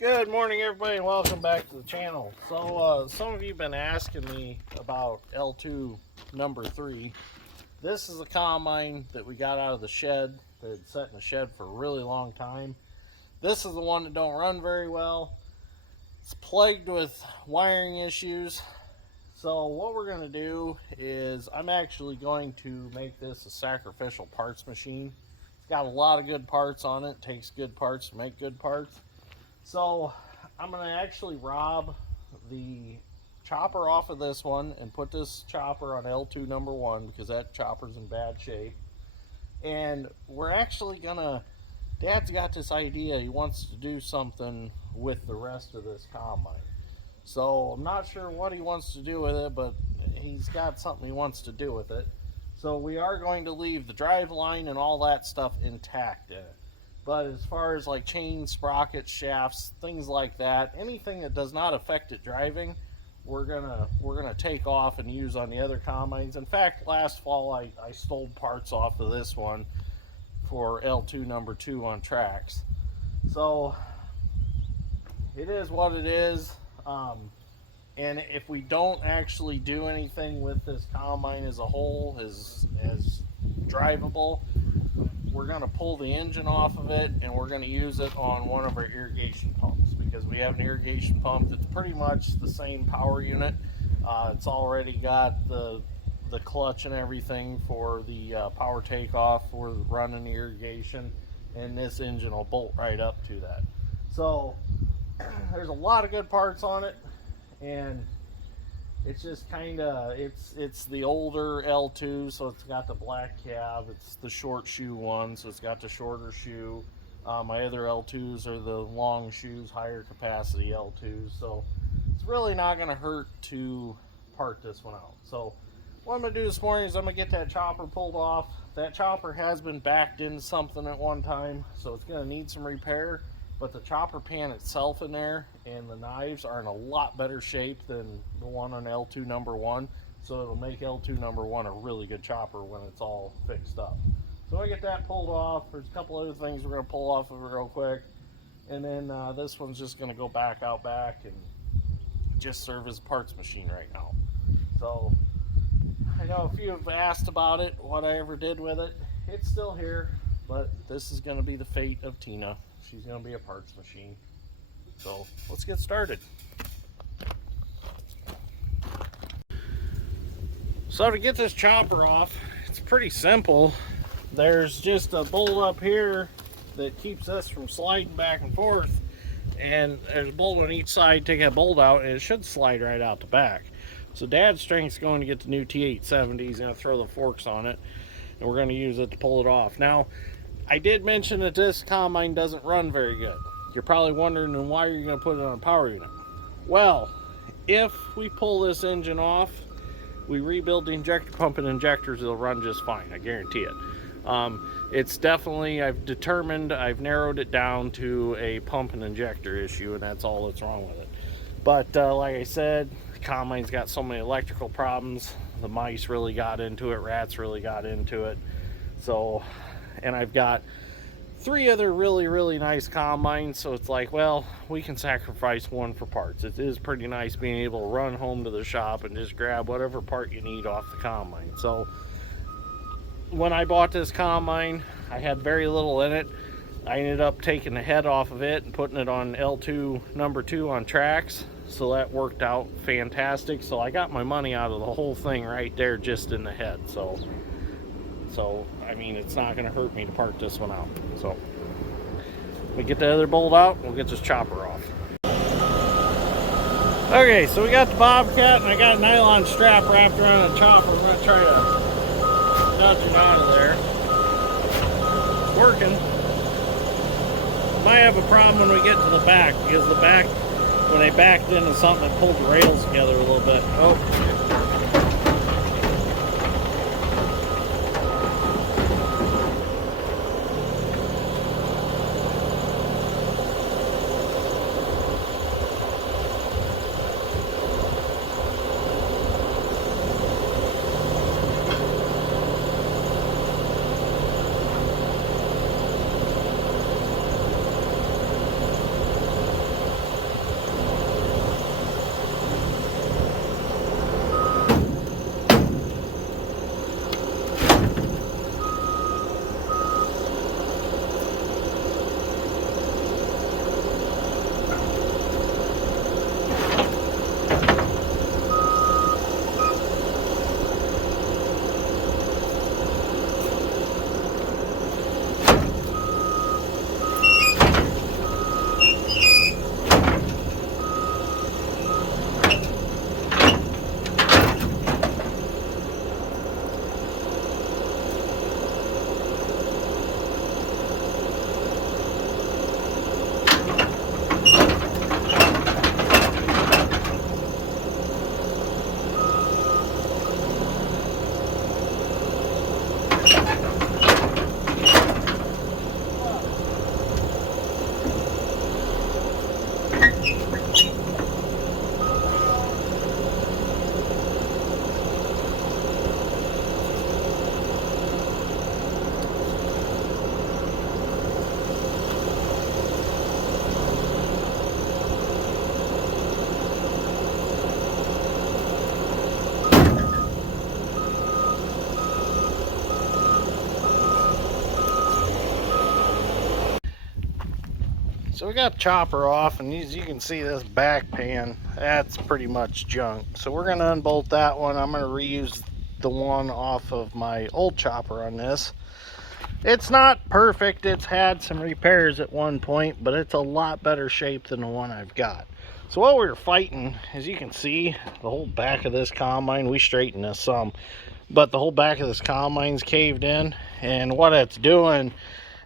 Good morning, everybody, and welcome back to the channel. So, some of you have been asking me about L2 number 3. This is a combine that we got out of the shed that had sat in the shed for a really long time. This is the one that don't run very well. It's plagued with wiring issues. So what we're going to do is I'm actually going to make this a sacrificial parts machine. It's got a lot of good parts on it. It takes good parts to make good parts. So I'm going to actually rob the chopper off of this one and put this chopper on L2 number 1 because that chopper's in bad shape. And we're actually going to, Dad's got this idea. He wants to do something with the rest of this combine. So I'm not sure what he wants to do with it, but he's got something he wants to do with it. So we are going to leave the drive line and all that stuff intact in it. But as far as like chains, sprockets, shafts, things like that, anything that does not affect it driving, we're gonna take off and use on the other combines. In fact, last fall I stole parts off of this one for L2 number 2 on tracks. So it is what it is. And if we don't actually do anything with this combine as a whole, as drivable, we're going to pull the engine off of it and we're going to use it on one of our irrigation pumps because we have an irrigation pump that's pretty much the same power unit. It's already got the clutch and everything for the power takeoff for running the irrigation, and this engine will bolt right up to that. So there's a lot of good parts on it, and it's just kind of, it's the older L2, so it's got the black cab. It's the short shoe one, so it's got the shorter shoe. My other L2s are the long shoes, higher capacity L2s, so it's really not going to hurt to part this one out. So what I'm going to do this morning is I'm going to get that chopper pulled off. That chopper has been backed into something at one time, so it's going to need some repair. But the chopper pan itself in there and the knives are in a lot better shape than the one on L2 number 1. So it'll make L2 number 1 a really good chopper when it's all fixed up. So I get that pulled off. There's a couple other things we're going to pull off of it real quick. And then this one's just going to go back out back and just serve as a parts machine right now. So I know a few have asked about it, what I ever did with it. It's still here, but this is going to be the fate of Tina. She's going to be a parts machine. So let's get started. So to get this chopper off, it's pretty simple. There's just a bolt up here that keeps us from sliding back and forth. And there's a bolt on each side. Take that bolt out and it should slide right out the back. So Dad's strength's going to get the new T870. He's going to throw the forks on it. And we're going to use it to pull it off. Now, I did mention that this combine doesn't run very good. You're probably wondering, then why are you going to put it on a power unit? Well, if we pull this engine off, we rebuild the injector pump and injectors, it'll run just fine. I guarantee it. It's definitely, I've narrowed it down to a pump and injector issue, and that's all that's wrong with it. But like I said, the combine's got so many electrical problems. The mice really got into it. Rats really got into it. So, and I've got 3 other really nice combines, so it's like, well, we can sacrifice one for parts. It is pretty nice being able to run home to the shop and just grab whatever part you need off the combine. So when I bought this combine, I had very little in it. I ended up taking the head off of it and putting it on L2 number 2 on tracks, so that worked out fantastic. So I got my money out of the whole thing right there just in the head. So I mean, it's not going to hurt me to part this one out. So we get the other bolt out, we'll get this chopper off. Okay, so we got the Bobcat, and I got a nylon strap wrapped around the chopper. I'm going to try to nudge it out of there. It's working. Might have a problem when we get to the back, because the back, when they backed into something, it pulled the rails together a little bit. Oh. So we got the chopper off, and as you can see, this back pan, that's pretty much junk. So we're going to unbolt that one. I'm going to reuse the one off of my old chopper on this. It's not perfect. It's had some repairs at one point, but it's a lot better shape than the one I've got. So what we were fighting, as you can see, the whole back of this combine, we straightened this some, but the whole back of this combine's caved in, and what it's doing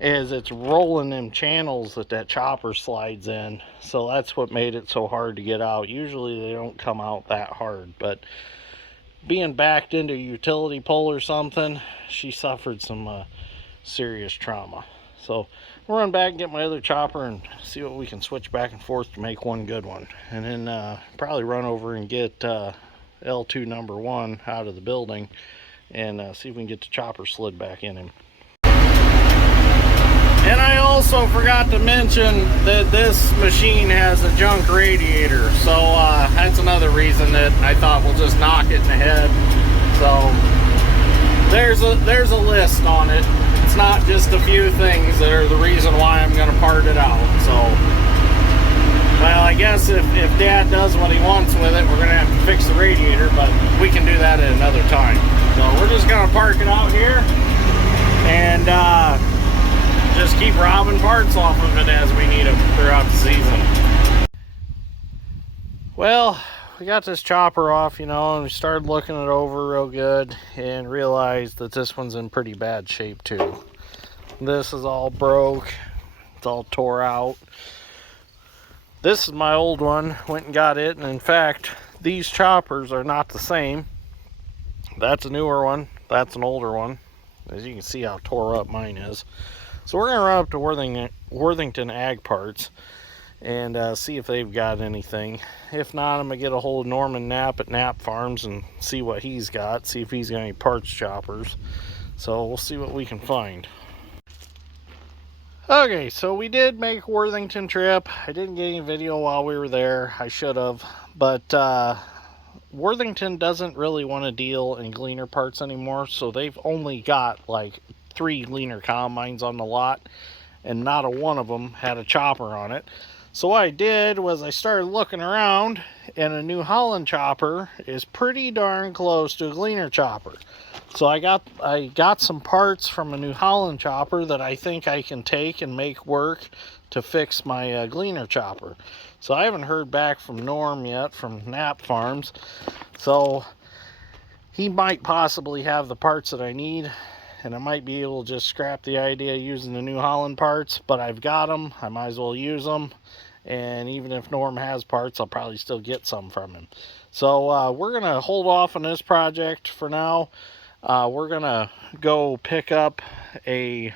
is it's rolling them channels that chopper slides in. So that's what made it so hard to get out. Usually they don't come out that hard, but being backed into a utility pole or something, she suffered some serious trauma. So we'll run back and get my other chopper and see what we can switch back and forth to make one good one, and then probably run over and get L2 number 1 out of the building and see if we can get the chopper slid back in him. And I also forgot to mention that this machine has a junk radiator, so that's another reason that I thought we'll just knock it in the head. So there's a list on it. It's not just a few things that are the reason why I'm going to part it out. So, well, I guess if Dad does what he wants with it, we're going to have to fix the radiator, but we can do that at another time. So we're just going to park it out here and just keep robbing parts off of it as we need them throughout the season. Well, we got this chopper off, and we started looking it over real good and realized that this one's in pretty bad shape too. This is all broke. It's all tore out. This is my old one. Went and got it, and in fact, these choppers are not the same. That's a newer one. That's an older one. As you can see how tore up mine is. So we're going to run up to Worthington Ag Parts and see if they've got anything. If not, I'm going to get a hold of Norman Knapp at Knapp Farms and see what he's got. See if he's got any parts choppers. So we'll see what we can find. Okay, so we did make Worthington trip. I didn't get any video while we were there. I should have. But Worthington doesn't really want to deal in Gleaner parts anymore. So they've only got like 3 Gleaner combines on the lot, and not a one of them had a chopper on it. So what I did was I started looking around, and a New Holland chopper is pretty darn close to a Gleaner chopper. So I got some parts from a New Holland chopper that I think I can take and make work to fix my Gleaner chopper. So I haven't heard back from Norm yet from Knapp Farms, so he might possibly have the parts that I need, and I might be able to just scrap the idea of using the New Holland parts, but I've got them. I might as well use them. And even if Norm has parts, I'll probably still get some from him. So we're going to hold off on this project for now. We're going to go pick up a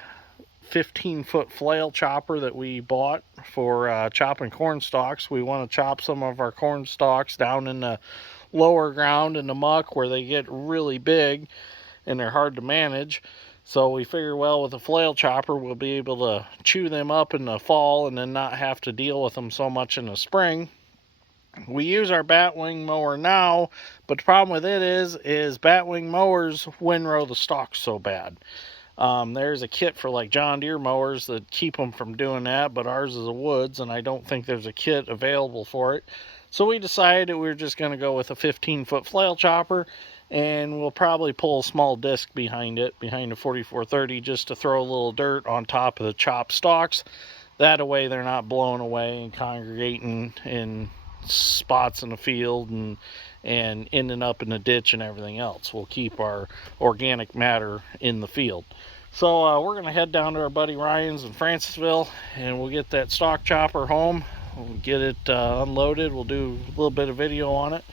15-foot flail chopper that we bought for chopping corn stalks. We want to chop some of our corn stalks down in the lower ground in the muck where they get really big and they're hard to manage. So we figure, well, with a flail chopper, we'll be able to chew them up in the fall and then not have to deal with them so much in the spring. We use our batwing mower now, but the problem with it is batwing mowers windrow the stalks so bad. There's a kit for like John Deere mowers that keep them from doing that, but ours is a Woods, and I don't think there's a kit available for it. So we decided that we were just going to go with a 15-foot flail chopper, and we'll probably pull a small disc behind it, behind the 4430, just to throw a little dirt on top of the chopped stalks. That way they're not blown away and congregating in spots in the field and ending up in the ditch and everything else. We'll keep our organic matter in the field. So we're going to head down to our buddy Ryan's in Francisville, and we'll get that stalk chopper home. We'll get it unloaded. We'll do a little bit of video on it,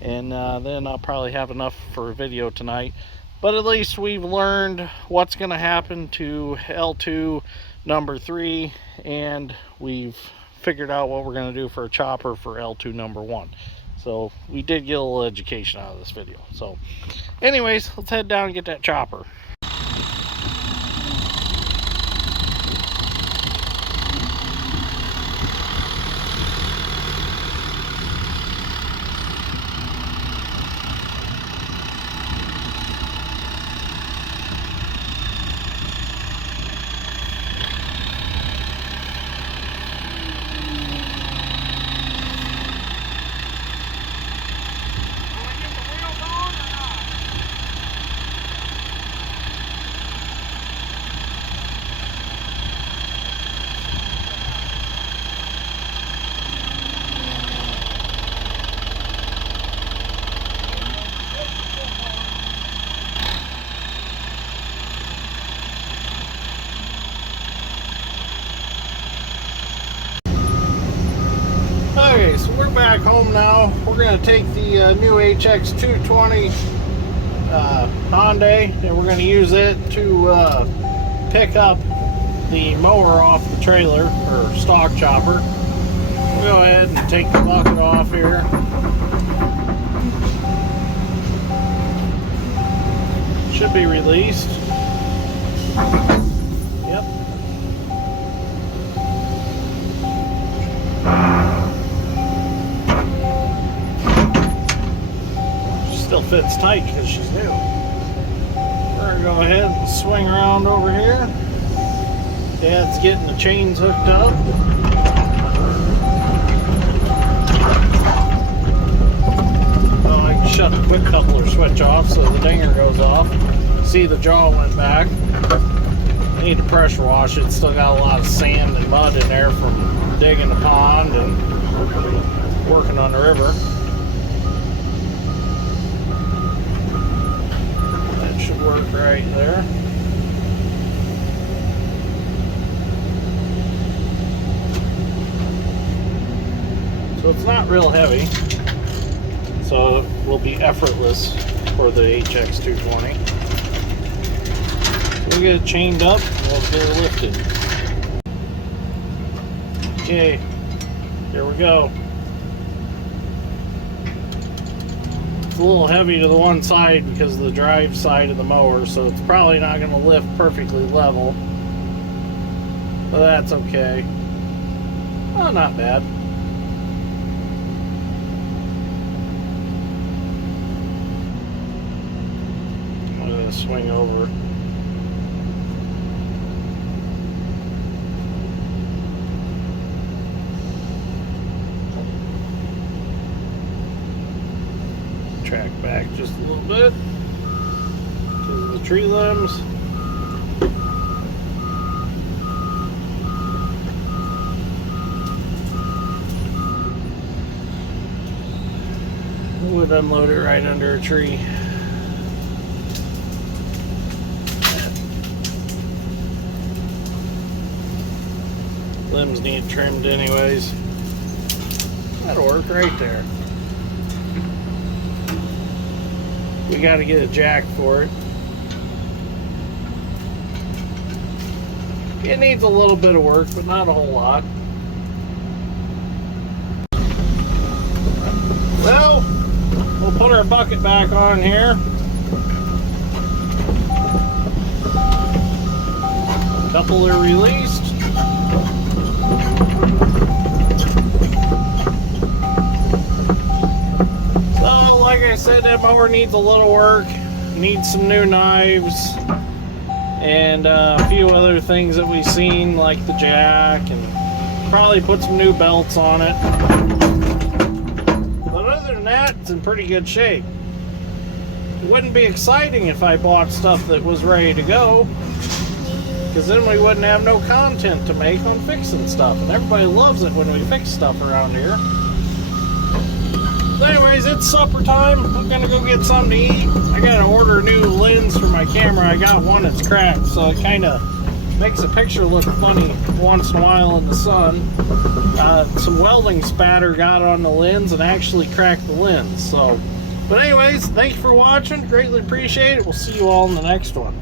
and then I'll probably have enough for a video tonight. But at least we've learned what's going to happen to L2 number 3, and we've figured out what we're going to do for a chopper for L2 number 1. So we did get a little education out of this video. So anyways, let's head down and get that chopper. so we're back home now. We're going to take the new HX 220 Hyundai, and we're going to use it to pick up the mower off the trailer, or stock chopper. We'll go ahead and take the bucket off here. Should be released. Yep. She still fits tight because she's new. We're going to go ahead and swing around over here. Dad's getting the chains hooked up. Oh, I can shut the quick coupler switch off so the dinger goes off. See, the jaw went back. I need to pressure wash it. It's still got a lot of sand and mud in there from digging the pond and working on the river. That should work right there. So it's not real heavy, so it will be effortless for the HX 220. We'll get it chained up and we'll get it lifted. Okay, here we go. It's a little heavy to the one side because of the drive side of the mower, so it's probably not going to lift perfectly level. But that's okay. Oh, not bad. I'm going to swing over. Track back just a little bit because of the tree limbs. I would unload it right under a tree. Limbs need trimmed anyways. That'll work right there. We got to get a jack for it. It needs a little bit of work, but not a whole lot. Well, we'll put our bucket back on here. A couple are released. Like I said, that mower needs a little work, needs some new knives, and a few other things that we've seen, like the jack, and probably put some new belts on it. But other than that, it's in pretty good shape. It wouldn't be exciting if I bought stuff that was ready to go, because then we wouldn't have no content to make on fixing stuff, and everybody loves it when we fix stuff around here. So anyways, it's supper time. I'm gonna go get something to eat. I gotta order a new lens for my camera. I got one that's cracked, so it kind of makes the picture look funny once in a while in the sun. Some welding spatter got on the lens and actually cracked the lens. So, but anyways, thank you for watching. Greatly appreciate it. We'll see you all in the next one.